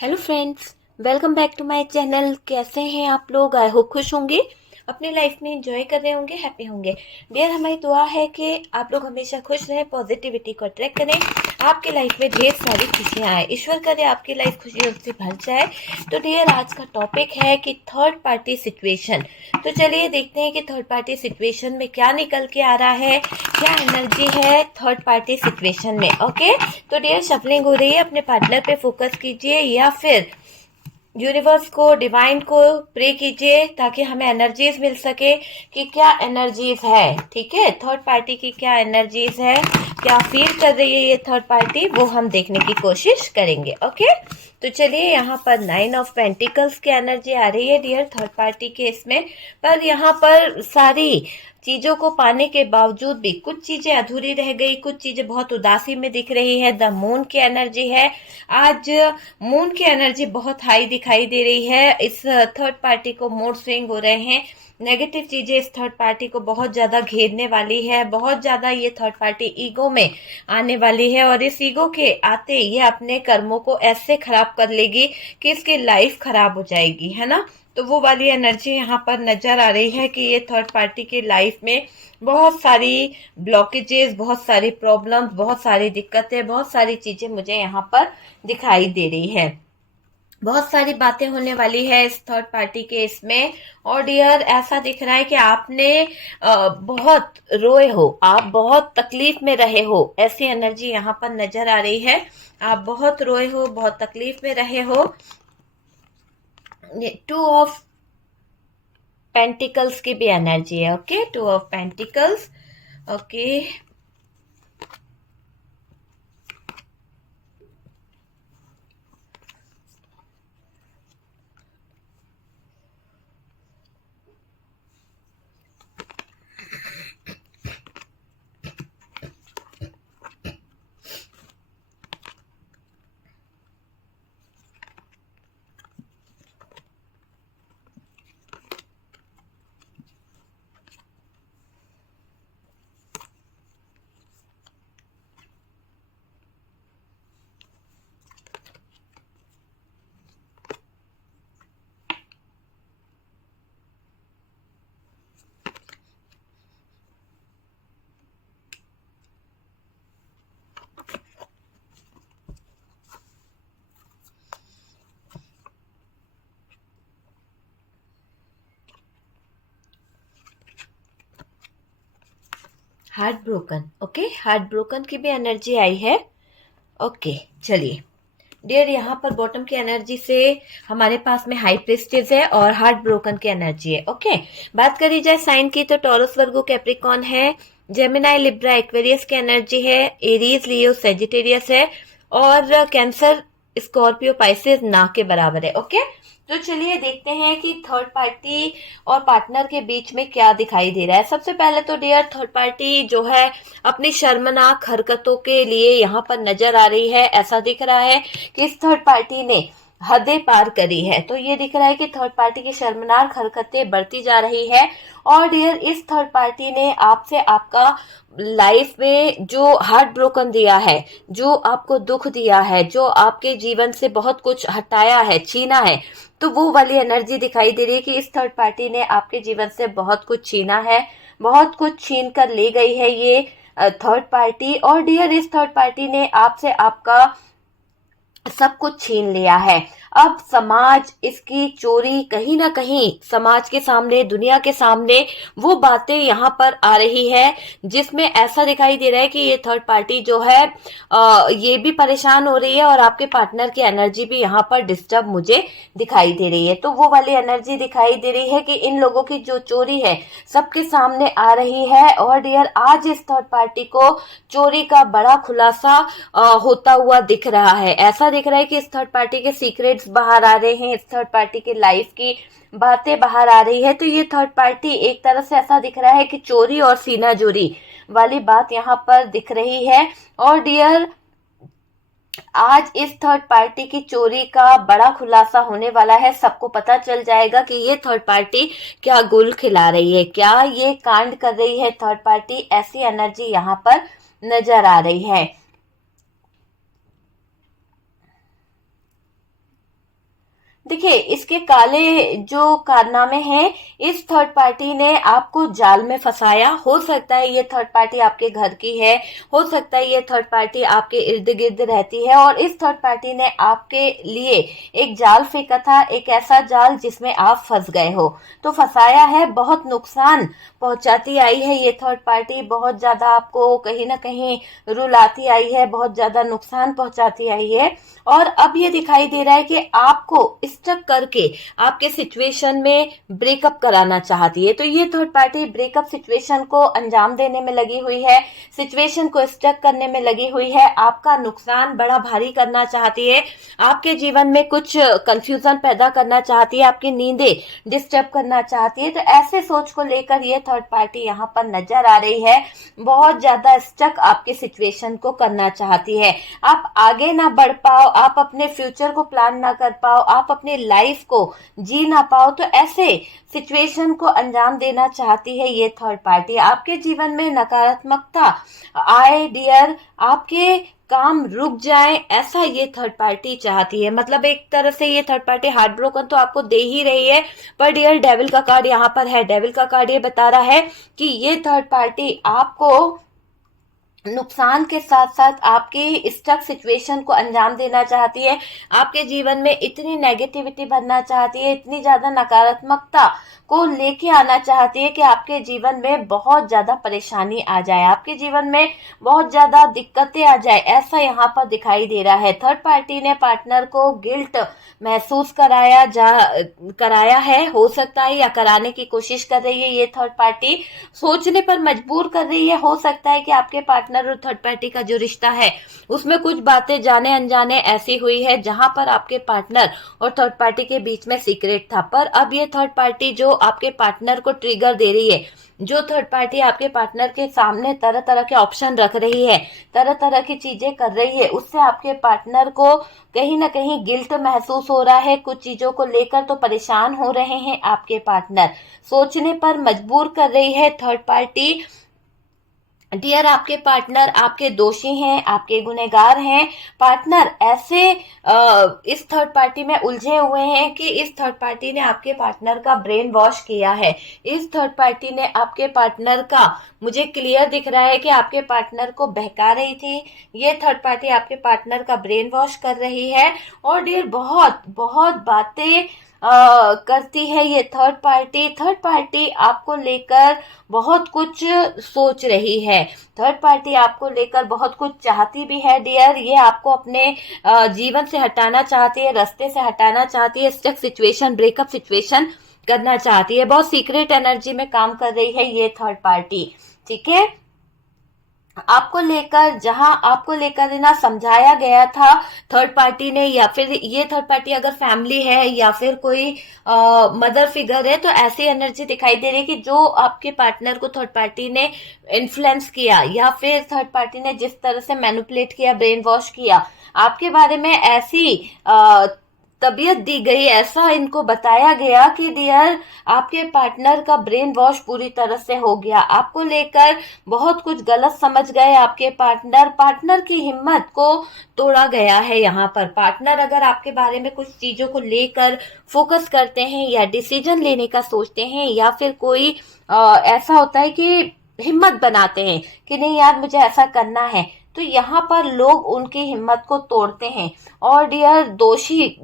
Hello friends, welcome back to my channel. कैसे हैं आप लोग? आई होप खुश होंगे, अपनी लाइफ में एंजॉय कर रहे होंगे, हैप्पी होंगे। डियर, हमारी दुआ है कि आप लोग हमेशा खुश रहें, पॉजिटिविटी को अट्रैक्ट करें, आपकी लाइफ में ढेर सारी खुशियां आए। ईश्वर करे आपकी लाइफ खुशियों से भर जाए। तो डियर, आज का टॉपिक है कि थर्ड पार्टी सिचुएशन। तो चलिए देखते हैं कि थर्ड पार्टी सिचुएशन में क्या निकल के आ रहा है, क्या एनर्जी है थर्ड पार्टी सिचुएशन में। ओके, तो डियर शफलिंग हो रही है, अपने पार्टनर पे फोकस कीजिए या फिर यूनिवर्स को, डिवाइन को प्रे कीजिए ताकि हमें एनर्जीज मिल सके कि क्या एनर्जीज है। ठीक है, थर्ड पार्टी की क्या एनर्जीज है, क्या फील कर रही है ये थर्ड पार्टी, वो हम देखने की कोशिश करेंगे। ओके, तो चलिए यहाँ पर 9 ऑफ पेंटिकल्स की एनर्जी आ रही है डियर थर्ड पार्टी के इसमें। पर यहाँ पर सारी चीजों को पाने के बावजूद भी कुछ चीजें अधूरी रह गई, कुछ चीजें बहुत उदासी में दिख रही है। द मून की एनर्जी है आज। मून की एनर्जी बहुत हाई दिखाई दे रही है। इस थर्ड पार्टी को मूड स्विंग हो रहे हैं, नेगेटिव चीजें इस थर्ड पार्टी को बहुत ज्यादा घेरने वाली है, बहुत ज्यादा ये थर्ड पार्टी ईगो में आने वाली है और इस ईगो के आते ये अपने कर्मों को ऐसे खराब कर लेगी कि इसकी लाइफ खराब हो जाएगी, है ना। तो वो वाली एनर्जी यहाँ पर नजर आ रही है कि ये थर्ड पार्टी की लाइफ में बहुत सारी ब्लॉकेजेस, बहुत सारी प्रॉब्लम्स, बहुत सारी दिक्कतें, बहुत सारी चीजें मुझे यहाँ पर दिखाई दे रही है। बहुत सारी बातें होने वाली है इस थर्ड पार्टी के इसमें। और डियर, ऐसा दिख रहा है कि आपने बहुत रोए हो, आप बहुत तकलीफ में रहे हो, ऐसी एनर्जी यहाँ पर नजर आ रही है। आप बहुत रोए हो, बहुत तकलीफ में रहे हो। टू ऑफ पेंटिकल्स की भी एनर्जी है। Okay, two of pentacles. Okay, heart broken. Okay, heart broken की भी एनर्जी आई है। ओके, चलिए डियर, यहाँ पर बॉटम की एनर्जी से हमारे पास में हाई प्रेस्टेज है और हार्ट ब्रोकन की एनर्जी है। ओके, बात करी जाए साइन की तो टॉरस, वर्गो, कैप्रिकॉन है, जेमिनाई, लिब्रा, एक्वेरियस की एनर्जी है, एरीज, लियो, सेजिटेरियस है और कैंसर, स्कॉर्पियो, पाइसेस ना के बराबर है। ओके, तो चलिए देखते हैं कि थर्ड पार्टी और पार्टनर के बीच में क्या दिखाई दे रहा है। सबसे पहले तो डियर, थर्ड पार्टी जो है अपनी शर्मनाक हरकतों के लिए यहाँ पर नजर आ रही है। ऐसा दिख रहा है कि इस थर्ड पार्टी ने हदें पार करी है। तो ये दिख रहा है कि थर्ड पार्टी की शर्मनाक हरकतें बढ़ती जा रही है। और डियर, इस थर्ड पार्टी ने आपसे आपका लाइफ में जो हार्ट ब्रोकन दिया है, जो आपको दुख दिया है, जो आपके जीवन से बहुत कुछ हटाया है, छीना है, तो वो वाली एनर्जी दिखाई दे रही है कि इस थर्ड पार्टी ने आपके जीवन से बहुत कुछ छीना है, बहुत कुछ छीन कर ले गई है ये थर्ड पार्टी। और डियर, इस थर्ड पार्टी ने आपसे आपका सब कुछ छीन लिया है। अब समाज इसकी चोरी कहीं ना कहीं समाज के सामने, दुनिया के सामने वो बातें यहाँ पर आ रही है जिसमें ऐसा दिखाई दे रहा है कि ये थर्ड पार्टी जो है ये भी परेशान हो रही है और आपके पार्टनर की एनर्जी भी यहाँ पर डिस्टर्ब मुझे दिखाई दे रही है। तो वो वाली एनर्जी दिखाई दे रही है कि इन लोगों की जो चोरी है सबके सामने आ रही है। और डियर, आज इस थर्ड पार्टी को चोरी का बड़ा खुलासा होता हुआ दिख रहा है। ऐसा दिख रहा है कि इस थर्ड पार्टी के सीक्रेट्स बाहर आ रहे हैं, इस थर्ड पार्टी की लाइफ की बातें बाहर आ रही है। तो ये थर्ड पार्टी एक तरह से ऐसा दिख रहा है कि चोरी और सीना जोरी वाली बात यहाँ पर दिख रही है। और डियर, आज इस थर्ड पार्टी की चोरी का बड़ा खुलासा होने वाला है। सबको पता चल जाएगा कि ये थर्ड पार्टी क्या गुल खिला रही है, क्या ये कांड कर रही है थर्ड पार्टी। ऐसी एनर्जी यहाँ पर नजर आ रही है। देखिए, इसके काले जो कारनामे हैं, इस थर्ड पार्टी ने आपको जाल में फंसाया। हो सकता है ये थर्ड पार्टी आपके घर की है, हो सकता है ये थर्ड पार्टी आपके इर्द गिर्द रहती है, और इस थर्ड पार्टी ने आपके लिए एक जाल फेंका था, एक ऐसा जाल जिसमें आप फंस गए हो। तो फंसाया है, बहुत नुकसान पहुंचाती आई है ये थर्ड पार्टी, बहुत ज्यादा आपको कहीं ना कहीं रुलाती आई है, बहुत ज्यादा नुकसान पहुंचाती आई है। और अब ये दिखाई दे रहा है कि आपको स्टक करके आपके सिचुएशन में ब्रेकअप कराना चाहती है। तो ये थर्ड पार्टी ब्रेकअप सिचुएशन को अंजाम देने में लगी हुई है, सिचुएशन को स्टक करने में लगी हुई है, आपका नुकसान बड़ा भारी करना चाहती है, आपके जीवन में कुछ कंफ्यूजन पैदा करना चाहती है, आपकी नींदें डिस्टर्ब करना चाहती है। तो ऐसे सोच को लेकर ये थर्ड पार्टी यहाँ पर नजर आ रही है, बहुत ज्यादा स्टक आपके सिचुएशन को करना चाहती है। आप आगे ना बढ़ पाओ, आप अपने फ्यूचर को प्लान ना कर पाओ, आप अपनी लाइफ को जी ना पाओ, तो ऐसे सिचुएशन को अंजाम देना चाहती है ये थर्ड पार्टी। आपके जीवन में नकारात्मकता आए डियर, आपके काम रुक जाए, ऐसा ये थर्ड पार्टी चाहती है। मतलब एक तरह से ये थर्ड पार्टी हार्ट ब्रोकन तो आपको दे ही रही है, पर डियर डेविल का कार्ड यहाँ पर है। डेविल का कार्ड ये बता रहा है कि ये थर्ड पार्टी आपको नुकसान के साथ साथ आपकी स्टक सिचुएशन को अंजाम देना चाहती है, आपके जीवन में इतनी नेगेटिविटी भरना चाहती है, इतनी ज्यादा नकारात्मकता को लेके आना चाहती है कि आपके जीवन में बहुत ज्यादा परेशानी आ जाए, आपके जीवन में बहुत ज्यादा दिक्कतें आ जाए, ऐसा यहाँ पर दिखाई दे रहा है। थर्ड पार्टी ने पार्टनर को गिल्ट महसूस कराया है, हो सकता है, या कराने की कोशिश कर रही है ये थर्ड पार्टी, सोचने पर मजबूर कर रही है। हो सकता है कि आपके पार्टनर और थर्ड पार्टी का जो रिश्ता है उसमें कुछ बातें जाने अनजाने ऐसी हुई है जहां पर आपके पार्टनर और थर्ड पार्टी के बीच में सीक्रेट था, पर अब ये थर्ड पार्टी जो आपके पार्टनर को ट्रिगर दे रही है, जो थर्ड पार्टी आपके पार्टनर के सामने तरह तरह के ऑप्शन रख रही है, तरह तरह की चीजें कर रही है, उससे आपके पार्टनर को कहीं ना कहीं गिल्ट महसूस हो रहा है, कुछ चीजों को लेकर तो परेशान हो रहे हैं आपके पार्टनर, सोचने पर मजबूर कर रही है थर्ड पार्टी। डियर, आपके पार्टनर आपके दोषी हैं, आपके गुनहगार हैं। पार्टनर ऐसे इस थर्ड पार्टी में उलझे हुए हैं कि इस थर्ड पार्टी ने आपके पार्टनर का ब्रेन वॉश किया है, इस थर्ड पार्टी ने आपके पार्टनर का, मुझे क्लियर दिख रहा है कि आपके पार्टनर को बहका रही थी, ये थर्ड पार्टी आपके पार्टनर का ब्रेन वॉश कर रही है। और डियर, बहुत बहुत बातें करती है ये थर्ड पार्टी। थर्ड पार्टी आपको लेकर बहुत कुछ सोच रही है, थर्ड पार्टी आपको लेकर बहुत कुछ चाहती भी है डियर। ये आपको अपने जीवन से हटाना चाहती है, रास्ते से हटाना चाहती है, स्टक सिचुएशन, ब्रेकअप सिचुएशन करना चाहती है, बहुत सीक्रेट एनर्जी में काम कर रही है ये थर्ड पार्टी। ठीक है, आपको लेकर ना समझाया गया था थर्ड पार्टी ने, या फिर ये थर्ड पार्टी अगर फैमिली है या फिर कोई मदर फिगर है, तो ऐसी एनर्जी दिखाई दे रही है कि जो आपके पार्टनर को थर्ड पार्टी ने इन्फ्लुएंस किया, या फिर थर्ड पार्टी ने जिस तरह से मैनिपुलेट किया, ब्रेन वॉश किया, आपके बारे में ऐसी तबीयत दी गई, ऐसा इनको बताया गया कि डियर आपके पार्टनर का ब्रेन वॉश पूरी तरह से हो गया, आपको लेकर बहुत कुछ गलत समझ गए आपके पार्टनर की हिम्मत को तोड़ा गया है यहाँ पर। पार्टनर अगर आपके बारे में कुछ चीजों को लेकर फोकस करते हैं या डिसीजन लेने का सोचते हैं, या फिर कोई ऐसा होता है कि हिम्मत बनाते हैं कि नहीं यार मुझे ऐसा करना है, तो यहाँ पर लोग उनकी हिम्मत को तोड़ते हैं और डियर दोषी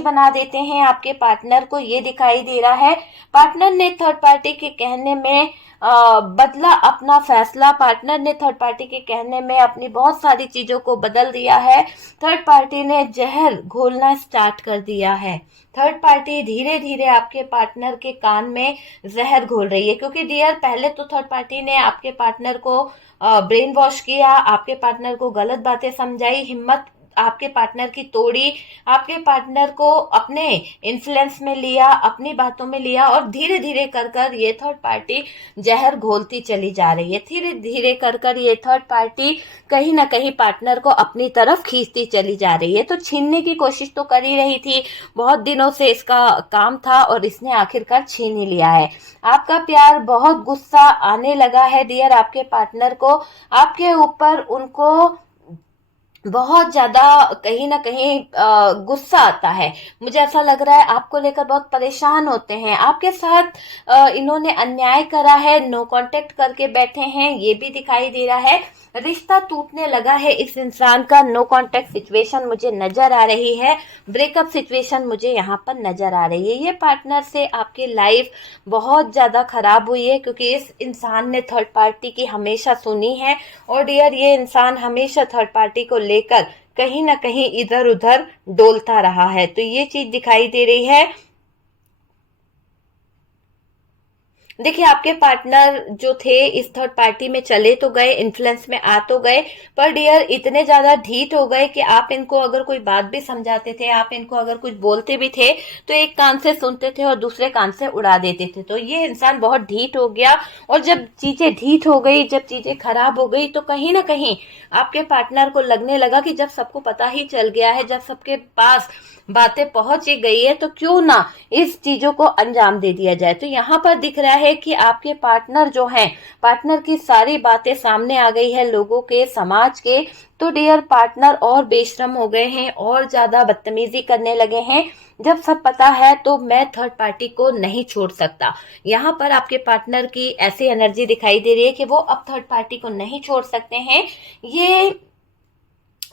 बना देते हैं आपके पार्टनर को, ये दिखाई दे रहा है। पार्टनर ने थर्ड पार्टी के कहने में बदला अपना फैसला, पार्टनर ने थर्ड पार्टी के कहने में अपनी बहुत सारी चीजों को बदल दिया है। थर्ड पार्टी ने जहर घोलना स्टार्ट कर दिया है, थर्ड पार्टी धीरे धीरे आपके पार्टनर के कान में जहर घोल रही है, क्योंकि डियर पहले तो थर्ड पार्टी ने आपके पार्टनर को ब्रेन वॉश किया, आपके पार्टनर को गलत बातें समझाई, हिम्मत आपके पार्टनर की तोड़ी, आपके पार्टनर को अपने इन्फ्लुएंस में लिया, अपनी बातों में लिया, और धीरे धीरे कर कर ये थर्ड पार्टी जहर घोलती चली जा रही है। धीरे धीरे कर कर ये थर्ड पार्टी कहीं ना कहीं पार्टनर को अपनी तरफ खींचती चली जा रही है। तो छीनने की कोशिश तो कर ही रही थी, बहुत दिनों से इसका काम था और इसने आखिरकार छीन ही लिया है। आपका प्यार, बहुत गुस्सा आने लगा है डियर आपके पार्टनर को, आपके ऊपर उनको बहुत ज्यादा कहीं ना कहीं गुस्सा आता है। मुझे ऐसा लग रहा है आपको लेकर बहुत परेशान होते हैं, आपके साथ इन्होंने अन्याय करा है, नो कांटेक्ट करके बैठे हैं, ये भी दिखाई दे रहा है। रिश्ता टूटने लगा है इस इंसान का, नो कांटेक्ट सिचुएशन मुझे नजर आ रही है, ब्रेकअप सिचुएशन मुझे यहाँ पर नजर आ रही है। ये पार्टनर से आपकी लाइफ बहुत ज्यादा खराब हुई है, क्योंकि इस इंसान ने थर्ड पार्टी की हमेशा सुनी है। और डियर, ये इंसान हमेशा थर्ड पार्टी को लेकर कहीं ना कहीं इधर उधर डोलता रहा है, तो ये चीज दिखाई दे रही है। देखिए, आपके पार्टनर जो थे इस थर्ड पार्टी में चले तो गए, इन्फ्लुएंस में आ तो गए, पर डियर इतने ज्यादा ढीठ हो गए कि आप इनको अगर कोई बात भी समझाते थे, आप इनको अगर कुछ बोलते भी थे, तो एक कान से सुनते थे और दूसरे कान से उड़ा देते थे। तो ये इंसान बहुत ढीठ हो गया, और जब चीजें ढीठ हो गई, जब चीजें खराब हो गई, तो कहीं ना कहीं आपके पार्टनर को लगने लगा कि जब सबको पता ही चल गया है, जब सबके पास बातें पहुंच ही गई है, तो क्यों ना इस चीजों को अंजाम दे दिया जाए। तो यहाँ पर दिख रहा है कि आपके पार्टनर जो हैं, पार्टनर की सारी बातें सामने आ गई है लोगों के, समाज के। तो डियर, पार्टनर और बेशरम हो गए हैं और ज्यादा बदतमीजी करने लगे हैं। जब सब पता है तो मैं थर्ड पार्टी को नहीं छोड़ सकता। यहाँ पर आपके पार्टनर की ऐसी एनर्जी दिखाई दे रही है कि वो अब थर्ड पार्टी को नहीं छोड़ सकते हैं। ये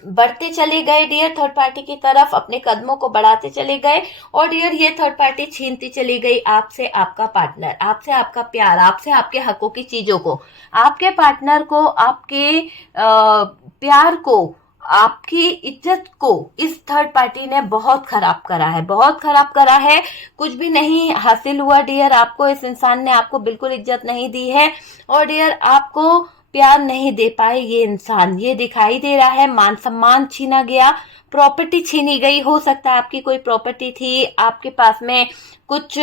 बढ़ते चले गए डियर थर्ड पार्टी की तरफ, अपने कदमों को बढ़ाते चले गए, और डियर ये थर्ड पार्टी छीनती चली गई आपसे आपका पार्टनर, आपसे आपका प्यार, आपसे आपके हकों की चीजों को, आपके पार्टनर को, आपके प्यार को, आपकी इज्जत को इस थर्ड पार्टी ने बहुत खराब करा है, बहुत खराब करा है। कुछ भी नहीं हासिल हुआ डियर आपको, इस इंसान ने आपको बिल्कुल इज्जत नहीं दी है, और डियर आपको प्यार नहीं दे पाए ये इंसान, ये दिखाई दे रहा है। मान सम्मान छीना गया, प्रॉपर्टी छीनी गई, हो सकता है आपकी कोई प्रॉपर्टी थी, आपके पास में कुछ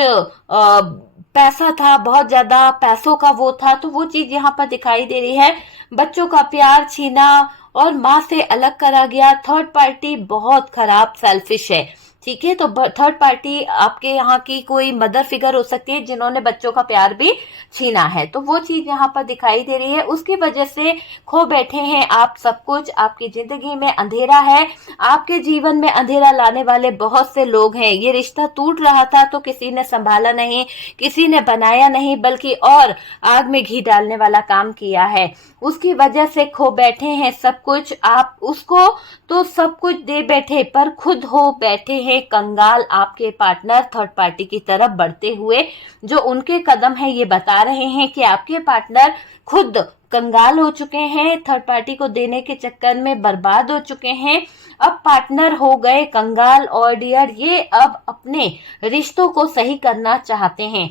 पैसा था, बहुत ज्यादा पैसों का वो था, तो वो चीज यहाँ पर दिखाई दे रही है। बच्चों का प्यार छीना और माँ से अलग करा गया। थर्ड पार्टी बहुत खराब, सेल्फिश है, ठीक है। तो थर्ड पार्टी आपके यहाँ की कोई मदर फिगर हो सकती है जिन्होंने बच्चों का प्यार भी छीना है, तो वो चीज यहाँ पर दिखाई दे रही है। उसकी वजह से खो बैठे हैं आप सब कुछ, आपकी जिंदगी में अंधेरा है, आपके जीवन में अंधेरा लाने वाले बहुत से लोग हैं। ये रिश्ता टूट रहा था तो किसी ने संभाला नहीं, किसी ने बनाया नहीं, बल्कि और आग में घी डालने वाला काम किया है। उसकी वजह से खो बैठे हैं सब कुछ। आप उसको तो सब कुछ दे बैठे, पर खुद हो बैठे हैं कंगाल। आपके पार्टनर थर्ड पार्टी की तरफ बढ़ते हुए जो उनके कदम है ये बता रहे हैं कि आपके पार्टनर खुद कंगाल हो चुके हैं, थर्ड पार्टी को देने के चक्कर में बर्बाद हो चुके हैं। अब पार्टनर हो गए कंगाल, और डियर ये अब अपने रिश्तों को सही करना चाहते हैं।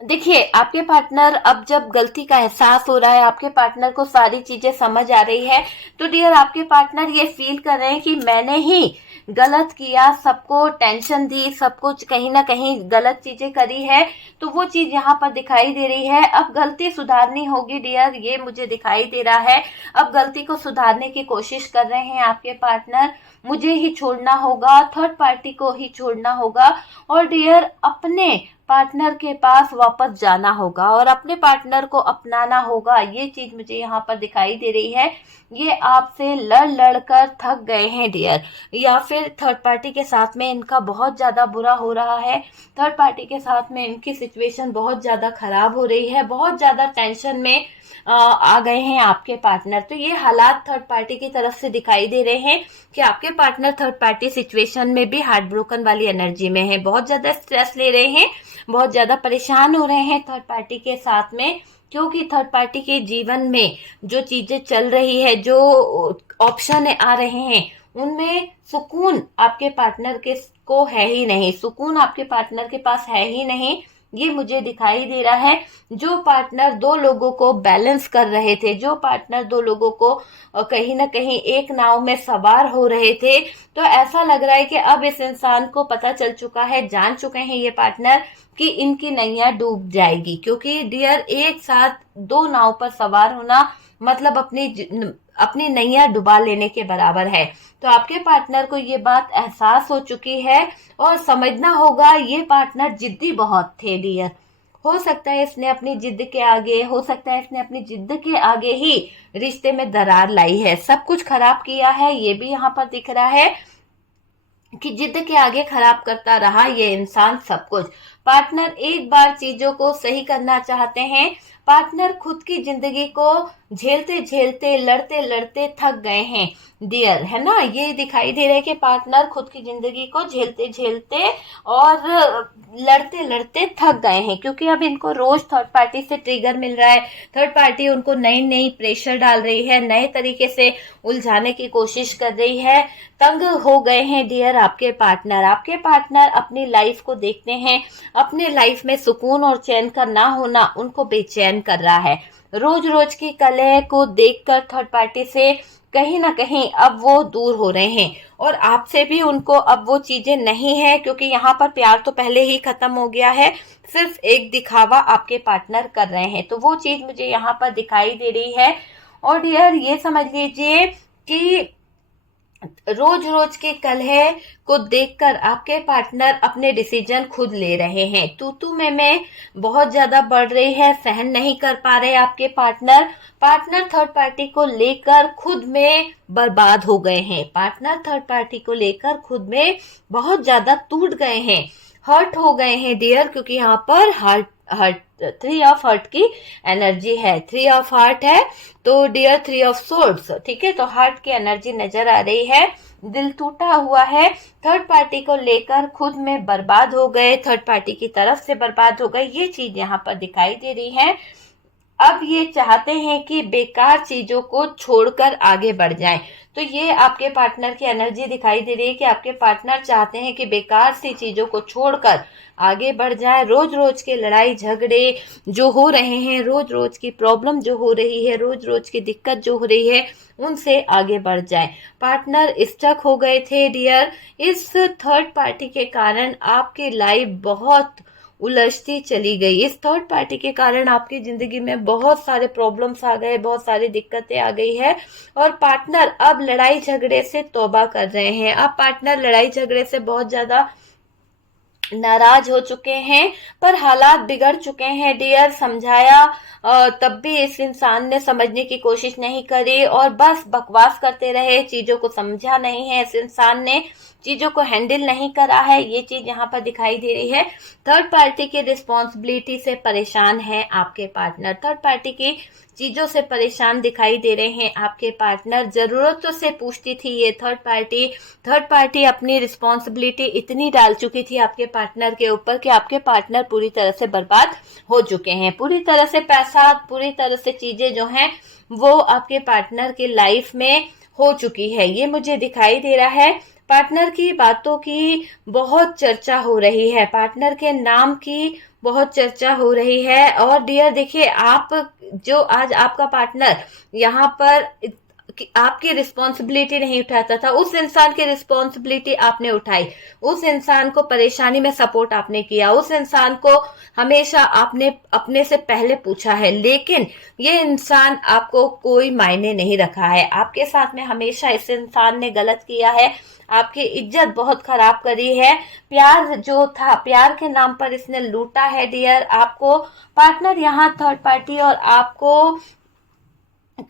देखिए, आपके पार्टनर अब जब गलती का एहसास हो रहा है, आपके पार्टनर को सारी चीजें समझ आ रही है, तो डियर आपके पार्टनर ये फील कर रहे हैं कि मैंने ही गलत किया, सबको टेंशन दी, सब कुछ कहीं ना कहीं गलत चीजें करी है, तो वो चीज यहाँ पर दिखाई दे रही है। अब गलती सुधारनी होगी डियर, ये मुझे दिखाई दे रहा है। अब गलती को सुधारने की कोशिश कर रहे हैं आपके पार्टनर। मुझे ही छोड़ना होगा, थर्ड पार्टी को ही छोड़ना होगा, और डियर अपने पार्टनर के पास वापस जाना होगा और अपने पार्टनर को अपनाना होगा। ये चीज मुझे यहाँ पर दिखाई दे रही है। ये आपसे लड़ लड़ कर थक गए हैं डियर, या फिर थर्ड पार्टी के साथ में इनका बहुत ज्यादा बुरा हो रहा है, थर्ड पार्टी के साथ में इनकी सिचुएशन बहुत ज्यादा खराब हो रही है, बहुत ज्यादा टेंशन में आ गए हैं आपके पार्टनर। तो ये हालात थर्ड पार्टी की तरफ से दिखाई दे रहे हैं कि आपके पार्टनर थर्ड पार्टी सिचुएशन में भी हार्ट ब्रोकन वाली एनर्जी में है, बहुत ज्यादा स्ट्रेस ले रहे हैं, बहुत ज्यादा परेशान हो रहे हैं थर्ड पार्टी के साथ में, क्योंकि थर्ड पार्टी के जीवन में जो चीजें चल रही है, जो ऑप्शन आ रहे हैं, उनमें सुकून आपके पार्टनर के को है ही नहीं, सुकून आपके पार्टनर के पास है ही नहीं। ये मुझे दिखाई दे रहा है। जो पार्टनर दो लोगों को बैलेंस कर रहे थे, जो पार्टनर दो लोगों को कहीं ना कहीं एक नाव में सवार हो रहे थे, तो ऐसा लग रहा है कि अब इस इंसान को पता चल चुका है, जान चुके हैं ये पार्टनर कि इनकी नैया डूब जाएगी। क्योंकि डियर एक साथ दो नाव पर सवार होना मतलब अपनी नैया डुबा लेने के बराबर है। तो आपके पार्टनर को ये बात एहसास हो चुकी है और समझना होगा, ये पार्टनर जिद्दी बहुत थे डियर। हो सकता है इसने अपनी जिद के आगे, हो सकता है इसने अपनी जिद के आगे ही रिश्ते में दरार लाई है, सब कुछ खराब किया है, ये भी यहाँ पर दिख रहा है कि जिद के आगे खराब करता रहा ये इंसान सब कुछ। पार्टनर एक बार चीजों को सही करना चाहते हैं, पार्टनर खुद की जिंदगी को झेलते झेलते लड़ते लड़ते थक गए हैं डियर, है ना। ये दिखाई दे रहा है कि पार्टनर खुद की जिंदगी को झेलते झेलते और लड़ते लड़ते थक गए हैं, क्योंकि अब इनको रोज थर्ड पार्टी से ट्रिगर मिल रहा है, थर्ड पार्टी उनको नई नई प्रेशर डाल रही है, नए तरीके से उलझाने की कोशिश कर रही है। तंग हो गए हैं डियर आपके पार्टनर। आपके पार्टनर अपनी लाइफ को देखते हैं, अपने लाइफ में सुकून और चैन का ना होना उनको बेचैन कर रहा है। रोज रोज की कलह को देखकर थर्ड पार्टी से कहीं ना कहीं अब वो दूर हो रहे हैं, और आपसे भी उनको अब वो चीजें नहीं है, क्योंकि यहाँ पर प्यार तो पहले ही खत्म हो गया है, सिर्फ एक दिखावा आपके पार्टनर कर रहे हैं, तो वो चीज मुझे यहाँ पर दिखाई दे रही है। और यार ये समझ लीजिए कि रोज रोज के कलह को देखकर आपके पार्टनर अपने डिसीजन खुद ले रहे हैं। तू मैं बहुत ज्यादा बढ़ रही है, सहन नहीं कर पा रहे आपके पार्टनर थर्ड पार्टी को लेकर खुद में बर्बाद हो गए हैं, पार्टनर थर्ड पार्टी को लेकर खुद में बहुत ज्यादा टूट गए हैं, हर्ट हो गए हैं डियर, क्योंकि यहाँ पर हार्ट हार्ट 3 ऑफ हार्ट की एनर्जी है, 3 ऑफ हार्ट है तो डियर 3 ऑफ सोर्ड्स, ठीक है। तो हार्ट की एनर्जी नजर आ रही है, दिल टूटा हुआ है, थर्ड पार्टी को लेकर खुद में बर्बाद हो गए, थर्ड पार्टी की तरफ से बर्बाद हो गए, ये चीज यहाँ पर दिखाई दे रही है। अब ये चाहते हैं कि बेकार चीजों को छोड़कर आगे बढ़ जाएं, तो ये आपके पार्टनर की एनर्जी दिखाई दे रही है कि आपके पार्टनर चाहते हैं कि बेकार सी चीजों को छोड़कर आगे बढ़ जाए। रोज रोज के लड़ाई झगड़े जो हो रहे हैं, रोज रोज की प्रॉब्लम जो हो रही है, रोज रोज की दिक्कत जो हो रही है, उनसे आगे बढ़ जाए। पार्टनर स्टक हो गए थे डियर, इस थर्ड पार्टी के कारण आपकी लाइफ बहुत उलझती चली गई। इस थर्ड पार्टी के कारण आपकी जिंदगी में बहुत सारे प्रॉब्लम्स आ गए, बहुत सारी दिक्कतें आ गई है, और पार्टनर अब लड़ाई झगड़े से तौबा कर रहे हैं। अब पार्टनर लड़ाई झगड़े से बहुत ज्यादा नाराज हो चुके हैं, पर हालात बिगड़ चुके हैं डियर। समझाया तब भी इस इंसान ने समझने की कोशिश नहीं करी और बस बकवास करते रहे, चीजों को समझा नहीं है इस इंसान ने, चीजों को हैंडल नहीं करा है, ये चीज यहाँ पर दिखाई दे रही है। थर्ड पार्टी की रिस्पॉन्सिबिलिटी से परेशान है आपके पार्टनर, थर्ड पार्टी की चीजों से परेशान दिखाई दे रहे हैं आपके पार्टनर। जरूरतों से पूछती थी ये थर्ड पार्टी अपनी रिस्पॉन्सिबिलिटी इतनी डाल चुकी थी आपके पार्टनर के ऊपर कि आपके पार्टनर पूरी तरह से बर्बाद हो चुके हैं, पूरी तरह से पैसा, पूरी तरह से चीजें जो हैं वो आपके पार्टनर की लाइफ में हो चुकी है, ये मुझे दिखाई दे रहा है। पार्टनर की बातों की बहुत चर्चा हो रही है, पार्टनर के नाम की बहुत चर्चा हो रही है। और डियर देखिए, आप जो आज आपका पार्टनर यहाँ पर आपकी रिस्पॉन्सिबिलिटी नहीं उठाता था, उस इंसान की रिस्पॉन्सिबिलिटी आपने उठाई, उस इंसान को परेशानी में सपोर्ट आपने किया, उस इंसान को हमेशा आपने अपने से पहले पूछा है, लेकिन ये इंसान आपको कोई मायने नहीं रखा है, आपके साथ में हमेशा इस इंसान ने गलत किया है, आपकी इज्जत बहुत खराब करी है, प्यार जो था, प्यार के नाम पर इसने लूटा है डियर आपको। पार्टनर यहाँ थर्ड पार्टी और आपको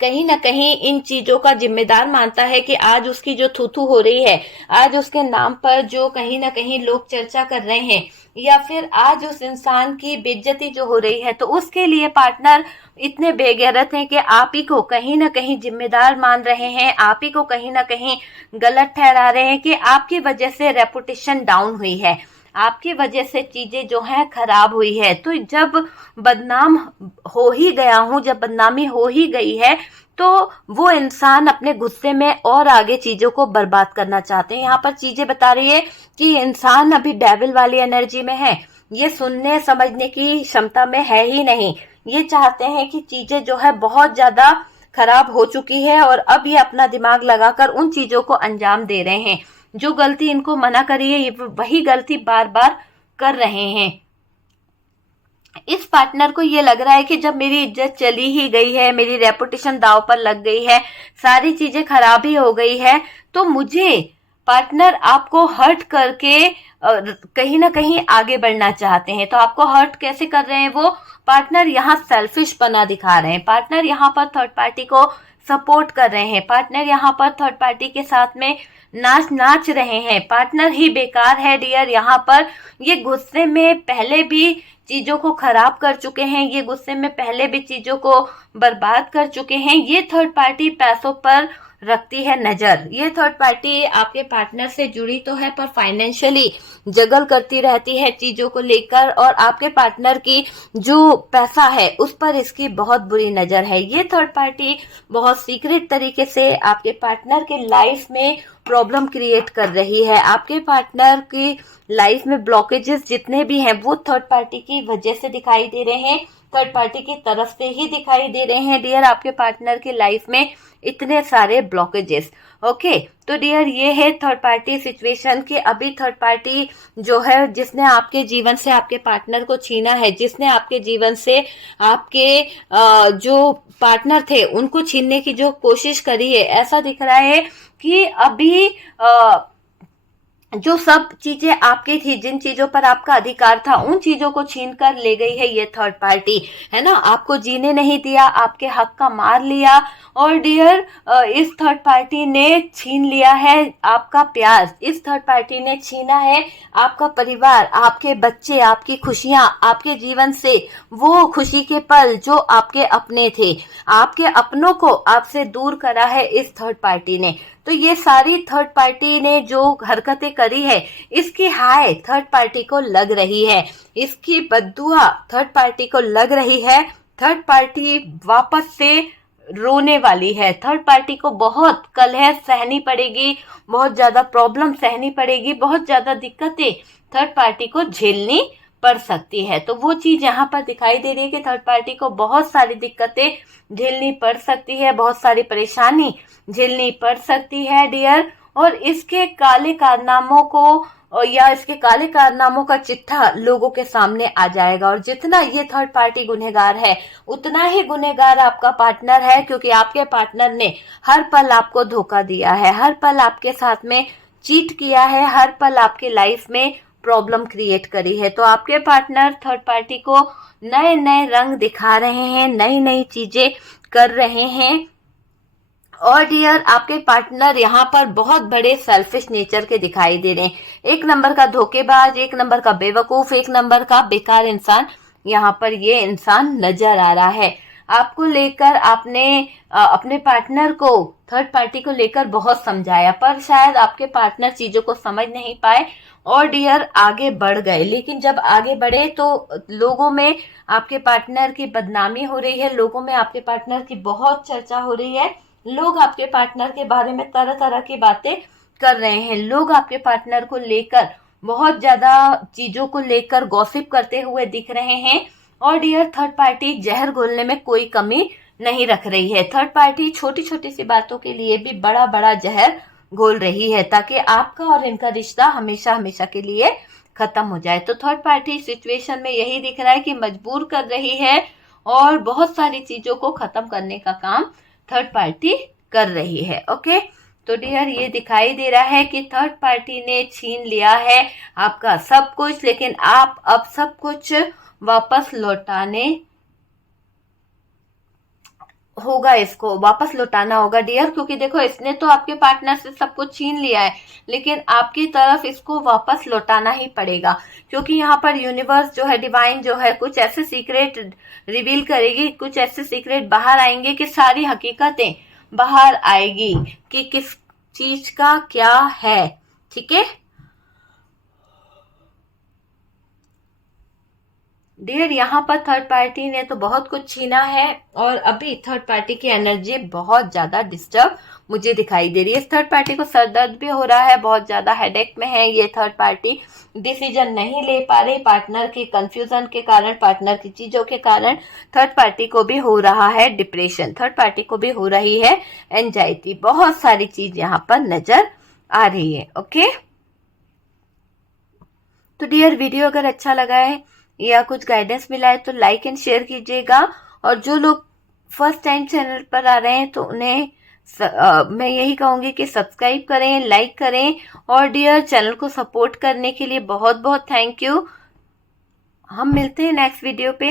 कहीं ना कहीं इन चीजों का जिम्मेदार मानता है कि आज उसकी जो थूथू हो रही है, आज उसके नाम पर जो कहीं ना कहीं लोग चर्चा कर रहे हैं, या फिर आज उस इंसान की बेइज्जती जो हो रही है, तो उसके लिए पार्टनर इतने बेगैरत हैं कि आप ही को कहीं ना कहीं जिम्मेदार मान रहे हैं, आप ही को कहीं ना कहीं गलत ठहरा रहे हैं कि आपकी वजह से रेपुटेशन डाउन हुई है, आपकी वजह से चीजें जो है खराब हुई है। तो जब बदनाम हो ही गया हूं, जब बदनामी हो ही गई है, तो वो इंसान अपने गुस्से में और आगे चीजों को बर्बाद करना चाहते हैं। यहाँ पर चीजें बता रही है कि इंसान अभी डेविल वाली एनर्जी में है, ये सुनने समझने की क्षमता में है ही नहीं, ये चाहते हैं कि चीजें जो है बहुत ज्यादा खराब हो चुकी है और अब ये अपना दिमाग लगाकर उन चीजों को अंजाम दे रहे हैं, जो गलती इनको मना करी है, ये वही गलती बार बार कर रहे हैं। इस पार्टनर को ये लग रहा है कि जब मेरी इज्जत चली ही गई है, मेरी रेपुटेशन दांव पर लग गई है, सारी चीजें खराब ही हो गई है, तो मुझे पार्टनर आपको हर्ट करके कहीं ना कहीं आगे बढ़ना चाहते हैं। तो आपको हर्ट कैसे कर रहे हैं वो? पार्टनर यहाँ सेल्फिश पना दिखा रहे हैं, पार्टनर यहाँ पर थर्ड पार्टी को सपोर्ट कर रहे हैं, पार्टनर यहाँ पर थर्ड पार्टी के साथ में नाच रहे हैं। पार्टनर ही बेकार है डियर। यहाँ पर ये गुस्से में पहले भी चीजों को खराब कर चुके हैं, ये गुस्से में पहले भी चीजों को बर्बाद कर चुके हैं। ये थर्ड पार्टी पैसों पर रखती है नजर। ये थर्ड पार्टी आपके पार्टनर से जुड़ी तो है पर फाइनेंशियली जगल करती रहती है चीजों को लेकर, और आपके पार्टनर की जो पैसा है उस पर इसकी बहुत बुरी नजर है। ये थर्ड पार्टी बहुत सीक्रेट तरीके से आपके पार्टनर के लाइफ में प्रॉब्लम क्रिएट कर रही है। आपके पार्टनर की लाइफ में ब्लॉकेजेस जितने भी हैं वो थर्ड पार्टी की वजह से दिखाई दे रहे हैं, थर्ड पार्टी की तरफ से ही दिखाई दे रहे हैं डियर। आपके पार्टनर की लाइफ में इतने सारे ब्लॉकेजेस। ओके, तो डियर ये है थर्ड पार्टी सिचुएशन कि अभी थर्ड पार्टी जो है जिसने आपके जीवन से आपके पार्टनर को छीना है, जिसने आपके जीवन से आपके जो पार्टनर थे उनको छीनने की जो कोशिश करी है, ऐसा दिख रहा है कि अभी जो सब चीजें आपकी थी, जिन चीजों पर आपका अधिकार था, उन चीजों को छीन कर ले गई है ये थर्ड पार्टी, है ना। आपको जीने नहीं दिया, आपके हक का मार लिया, और डियर इस थर्ड पार्टी ने छीन लिया है आपका प्यार, इस थर्ड पार्टी ने छीना है आपका परिवार, आपके बच्चे, आपकी खुशियां, आपके जीवन से वो खुशी के पल जो आपके अपने थे, आपके अपनों को आपसे दूर करा है इस थर्ड पार्टी ने। तो ये सारी थर्ड पार्टी ने जो हरकतें करी है इसकी हाय थर्ड पार्टी को लग रही है, इसकी बद्दुआ थर्ड पार्टी को लग रही है। थर्ड पार्टी वापस से रोने वाली है, थर्ड पार्टी को बहुत कलह सहनी पड़ेगी, बहुत ज्यादा प्रॉब्लम सहनी पड़ेगी, बहुत ज्यादा दिक्कतें थर्ड पार्टी को झेलनी पड़ सकती है। तो वो चीज यहाँ पर दिखाई दे रही है कि थर्ड पार्टी को बहुत सारी दिक्कतें झेलनी पड़ सकती है, बहुत सारी परेशानी झेलनी पड़ सकती है डियर। और इसके काले कारनामों को या इसके काले कारनामों का चिट्ठा लोगों के सामने आ जाएगा, और जितना ये थर्ड पार्टी गुनहगार है उतना ही गुनहगार आपका पार्टनर है, क्योंकि आपके पार्टनर ने हर पल आपको धोखा दिया है, हर पल आपके साथ में चीट किया है, हर पल आपकी लाइफ में प्रॉब्लम क्रिएट करी है। तो आपके पार्टनर थर्ड पार्टी को नए नए रंग दिखा रहे हैं, नई नई चीजें कर रहे हैं। और डियर आपके पार्टनर यहाँ पर बहुत बड़े सेल्फिश नेचर के दिखाई दे रहे हैं, एक नंबर का धोखेबाज, एक नंबर का बेवकूफ, एक नंबर का बेकार इंसान यहाँ पर ये इंसान नजर आ रहा है। आपको लेकर आपने अपने पार्टनर को थर्ड पार्टी को लेकर बहुत समझाया, पर शायद आपके पार्टनर चीजों को समझ नहीं पाए और डियर आगे बढ़ गए। लेकिन जब आगे बढ़े तो लोगों में आपके पार्टनर की बदनामी हो रही है, लोगों में आपके पार्टनर की बहुत चर्चा हो रही है, लोग आपके पार्टनर के बारे में तरह तरह की बातें कर रहे हैं, लोग आपके पार्टनर को लेकर बहुत ज्यादा चीजों को लेकर गॉसिप करते हुए दिख रहे हैं। और डियर थर्ड पार्टी जहर घोलने में कोई कमी नहीं रख रही है, थर्ड पार्टी छोटी छोटी सी बातों के लिए भी बड़ा बड़ा जहर घोल रही है ताकि आपका और इनका रिश्ता हमेशा हमेशा के लिए खत्म हो जाए। तो थर्ड पार्टी सिचुएशन में यही दिख रहा है कि मजबूर कर रही है और बहुत सारी चीजों को खत्म करने का काम थर्ड पार्टी कर रही है। ओके, तो डियर ये दिखाई दे रहा है कि थर्ड पार्टी ने छीन लिया है आपका सब कुछ, लेकिन आप अब सब कुछ वापस लौटाने होगा, इसको वापस लौटाना होगा डियर, क्योंकि देखो इसने तो आपके पार्टनर से सब कुछ छीन लिया है, लेकिन आपकी तरफ इसको वापस लौटाना ही पड़ेगा, क्योंकि यहाँ पर यूनिवर्स जो है, डिवाइन जो है, कुछ ऐसे सीक्रेट रिवील करेगी, कुछ ऐसे सीक्रेट बाहर आएंगे कि सारी हकीकतें बाहर आएगी कि किस चीज का क्या है। ठीक है डियर, यहाँ पर थर्ड पार्टी ने तो बहुत कुछ छीना है और अभी थर्ड पार्टी की एनर्जी बहुत ज्यादा डिस्टर्ब मुझे दिखाई दे रही है। इस थर्ड पार्टी को सरदर्द भी हो रहा है, बहुत ज्यादा हेडेक में है ये थर्ड पार्टी, डिसीजन नहीं ले पा रही, पार्टनर की कंफ्यूजन के कारण, पार्टनर की चीजों के कारण थर्ड पार्टी को भी हो रहा है डिप्रेशन, थर्ड पार्टी को भी हो रही है एंजाइटी, बहुत सारी चीज यहाँ पर नजर आ रही है। ओके, तो डियर वीडियो अगर अच्छा लगा है या कुछ गाइडेंस मिला है तो लाइक एंड शेयर कीजिएगा, और जो लोग फर्स्ट टाइम चैनल पर आ रहे हैं तो उन्हें मैं यही कहूंगी कि सब्सक्राइब करें, लाइक करें, और डियर चैनल को सपोर्ट करने के लिए बहुत बहुत थैंक यू। हम मिलते हैं नेक्स्ट वीडियो पे।